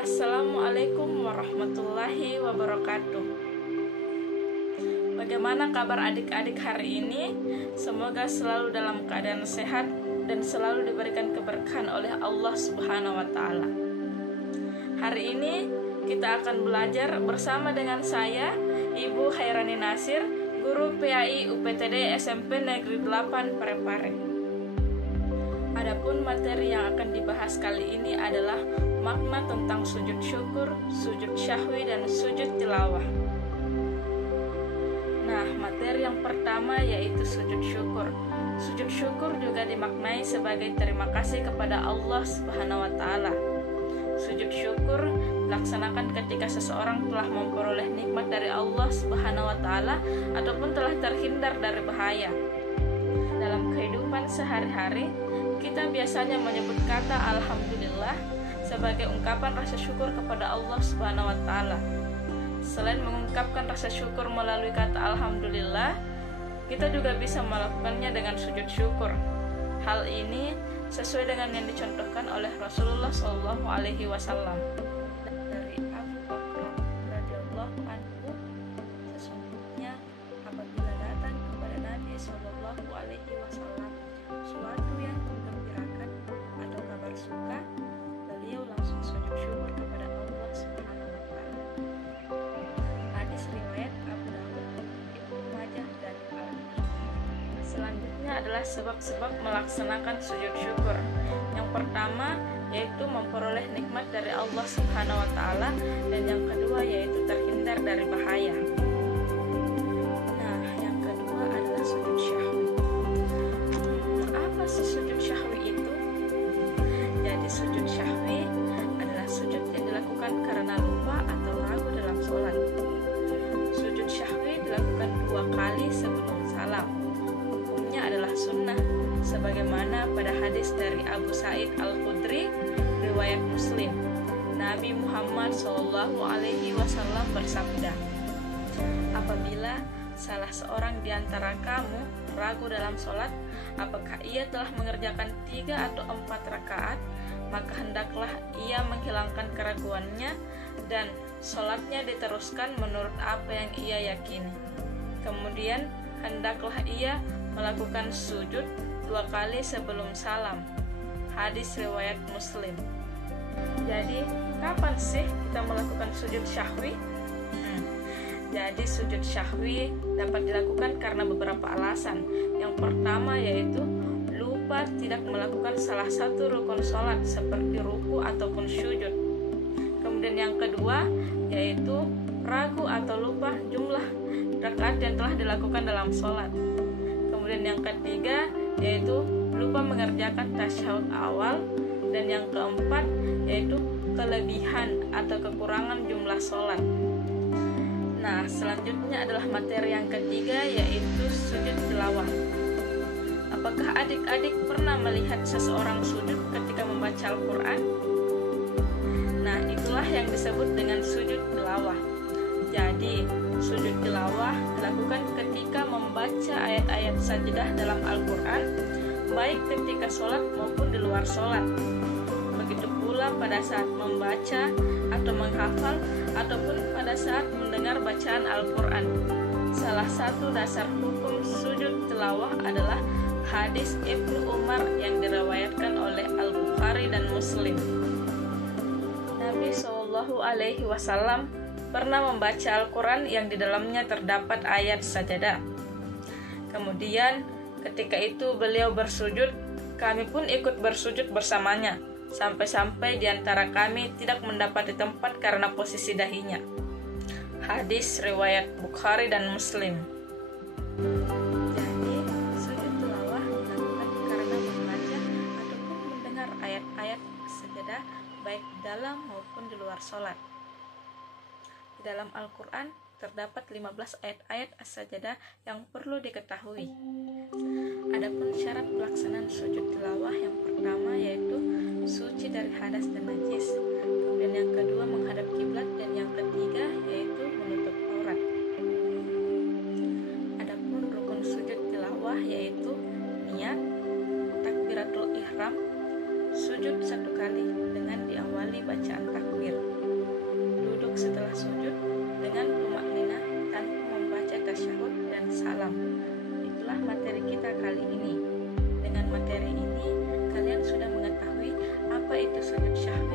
Assalamualaikum warahmatullahi wabarakatuh. Bagaimana kabar adik-adik hari ini? Semoga selalu dalam keadaan sehat dan selalu diberikan keberkahan oleh Allah Subhanahu wa taala. Hari ini kita akan belajar bersama dengan saya, Ibu Hairani Nasir, guru PAI UPTD SMP Negeri 8 Parepare. Adapun materi yang akan dibahas kali ini adalah makna tentang sujud syukur, sujud syahwi, dan sujud tilawah. Nah, materi yang pertama yaitu sujud syukur. Sujud syukur juga dimaknai sebagai terima kasih kepada Allah Subhanahu wa taala. Sujud syukur dilaksanakan ketika seseorang telah memperoleh nikmat dari Allah Subhanahu wa taala ataupun telah terhindar dari bahaya. Dalam kehidupan sehari-hari, kita biasanya menyebut kata alhamdulillah sebagai ungkapan rasa syukur kepada Allah Subhanahu wa taala. Selain mengungkapkan rasa syukur melalui kata alhamdulillah, kita juga bisa melakukannya dengan sujud syukur. Hal ini sesuai dengan yang dicontohkan oleh Rasulullah SAW. Dari Abu Bakar radhiyallahu anhu, sesungguhnya apabila datang kepada Nabi SAW suatu yang menggembirakan atau kabar suka, beliau langsung sujud syukur kepada Allah Subhanahu wa taala. Hadis riwayat Abu Dawud, Ibnu Majah, dan Al-Bukhari. Selanjutnya adalah sebab-sebab melaksanakan sujud syukur. Yang pertama yaitu memperoleh nikmat dari Allah Subhanahu wa taala, dan yang kedua yaitu terhindar dari bahaya. Nah, yang kedua adalah sujud syahwi. Apa sih sujud syahwi itu? Jadi sujud syahwi adalah sujud yang dilakukan karena lupa atau ragu dalam sholat. Sujud syahwi dilakukan 2 kali sebelum salam. Hukumnya adalah sunnah, sebagaimana pada hadis dari Abu Sa'id Al-Khudri, riwayat Muslim. Nabi Muhammad SAW bersabda, apabila salah seorang di antara kamu ragu dalam sholat, apakah ia telah mengerjakan 3 atau 4 rakaat, maka hendaklah ia menghilangkan keraguannya dan sholatnya diteruskan menurut apa yang ia yakini. Kemudian hendaklah ia melakukan sujud 2 kali sebelum salam. Hadis riwayat Muslim. Jadi, kapan sih kita melakukan sujud syahwi? Jadi sujud syahwi dapat dilakukan karena beberapa alasan. Yang pertama yaitu lupa tidak melakukan salah satu rukun sholat seperti ruku ataupun sujud. Kemudian yang kedua yaitu ragu atau lupa jumlah rakaat yang telah dilakukan dalam sholat. Kemudian yang ketiga yaitu lupa mengerjakan tasyahud awal. Dan yang keempat yaitu kelebihan atau kekurangan jumlah sholat. Nah, selanjutnya adalah materi yang ketiga yaitu sujud tilawah. Apakah adik-adik pernah melihat seseorang sujud ketika membaca Al-Quran? Nah, itulah yang disebut dengan sujud tilawah. Jadi, sujud tilawah dilakukan ketika membaca ayat-ayat sajadah dalam Al-Quran, baik ketika sholat maupun di luar sholat. Begitu pula pada saat membaca atau menghafal ataupun pada saat mendengar bacaan Al-Quran. Salah satu dasar hukum sujud tilawah adalah hadis Ibnu Umar yang diriwayatkan oleh Al-Bukhari dan Muslim. Nabi SAW pernah membaca Al-Quran yang di dalamnya terdapat ayat sajadah. Kemudian ketika itu beliau bersujud, kami pun ikut bersujud bersamanya, sampai-sampai di antara kami tidak mendapati tempat karena posisi dahinya. Hadis riwayat Bukhari dan Muslim. Jadi, sujud tilawah dilakukan karena membaca ataupun mendengar ayat-ayat sajadah baik dalam maupun di luar sholat. Di dalam Al-Quran terdapat 15 ayat-ayat as-sajadah yang perlu diketahui. Adapun syarat pelaksanaan sujud tilawah yang pertama yaitu suci dari hadas dan najis. Kemudian yang kedua menghadap kiblat, dan yang ketiga yaitu menutup aurat. Adapun rukun sujud tilawah yaitu niat, takbiratul ihram, sujud 1 kali dengan diawali bacaan takbir, duduk setelah sujud dengan tumakninah tanpa membaca tasyahud dan salam. Itulah materi kita kali ini. Dengan materi ini kalian sudah mengetahui apa itu sujud syahwi